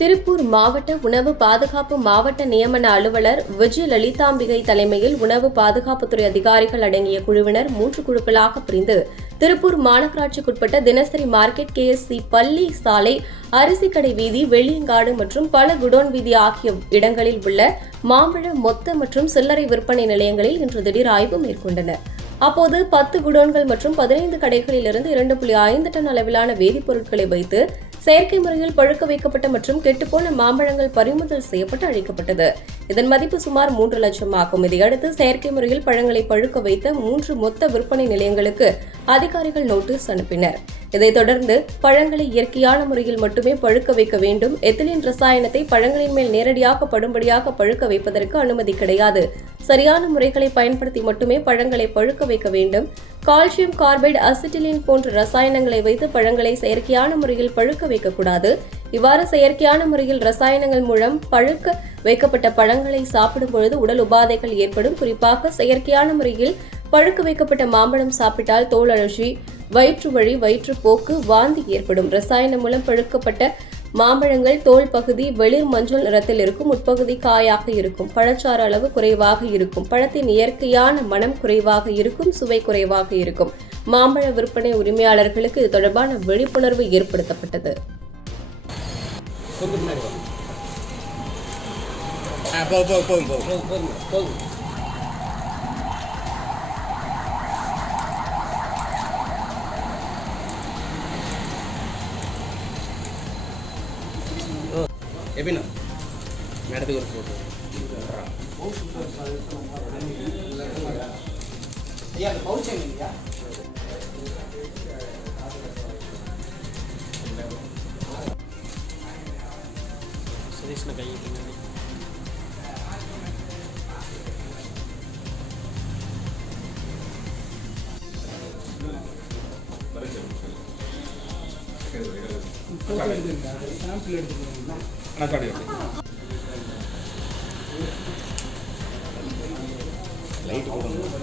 திருப்பூர் மாவட்ட உணவு பாதுகாப்பு மாவட்ட நியமன அலுவலர் விஜய லலிதாம்பிகை தலைமையில் உணவு பாதுகாப்புத்துறை அதிகாரிகள் அடங்கிய குழுவினர் 3 குழுக்களாக பிரிந்து திருப்பூர் மாநகராட்சிக்குட்பட்ட தினசரி மார்க்கெட், KSC பள்ளி சாலை, அரிசிக்கடை வீதி, வெள்ளியங்காடு மற்றும் பல குடோன் வீதி ஆகிய இடங்களில் உள்ள மாம்பழ மொத்த மற்றும் சில்லறை விற்பனை நிலையங்களில் இன்று திடீர் ஆய்வு மேற்கொண்டனர். அப்போது 10 குடோன்கள் மற்றும் 15 கடைகளிலிருந்து 2.5 டன் அளவிலான வேதிப்பொருட்களை வைத்து செயற்கை முறையில் பழுக்க வைக்கப்பட்ட மற்றும் கெட்டுப்போன மாம்பழங்கள் பறிமுதல் செய்யப்பட்டு அழிக்கப்பட்டது. இதன் மதிப்பு சுமார் 3 லட்சம் ஆகும். இதையடுத்து செயற்கை முறையில் பழங்களை பழுக்க வைத்த 3 மொத்த விற்பனை நிலையங்களுக்கு அதிகாரிகள் நோட்டீஸ் அனுப்பினர். இதைத் தொடர்ந்து பழங்களை இயற்கையான முறையில் மட்டுமே பழுக்க வைக்க வேண்டும், எத்திலீன் ரசாயனத்தை பழங்களின் மேல் நேரடியாக படும்படியாக பழுக்க வைப்பதற்கு அனுமதி கிடையாது, சரியான முறைகளை பயன்படுத்தி மட்டுமே பழங்களை பழுக்க வைக்க வேண்டும், கால்சியம் கார்பைடு, அசிட்டிலின் போன்ற ரசாயனங்களை வைத்து பழங்களை செயற்கையான முறையில் பழுக்க வைக்கக்கூடாது. இவ்வாறு செயற்கையான முறையில் ரசாயனங்கள் மூலம் பழுக்க வைக்கப்பட்ட பழங்களை சாப்பிடும் பொழுது உடல் உபாதைகள் ஏற்படும். குறிப்பாக செயற்கையான முறையில் பழுக்க வைக்கப்பட்ட மாம்பழம் சாப்பிட்டால் தோல் அழற்சி, வயிற்று வலி, வயிற்றுப்போக்கு, வாந்தி ஏற்படும். ரசாயனம் மூலம் பழுக்கப்பட்ட மாம்பழங்கள் தோல் பகுதி வெளிர் மஞ்சள் நிறத்தில் இருக்கும், உட்பகுதி காயாக இருக்கும், பழச்சாறு அளவு குறைவாக இருக்கும், பழத்தின் இயற்கையான மனம் குறைவாக இருக்கும், சுவை குறைவாக இருக்கும். மாம்பழ விற்பனை உரிமையாளர்களுக்கு இது தொடர்பான விழிப்புணர்வு ஏற்படுத்தப்பட்டது. எப்படின்னா மேடத்துக்கு ஒரு ஃபோட்டோ ஐயா அந்த பவுச் இல்லையா சதீஷ்ன கை பின்னாடி லைட் போடணும்.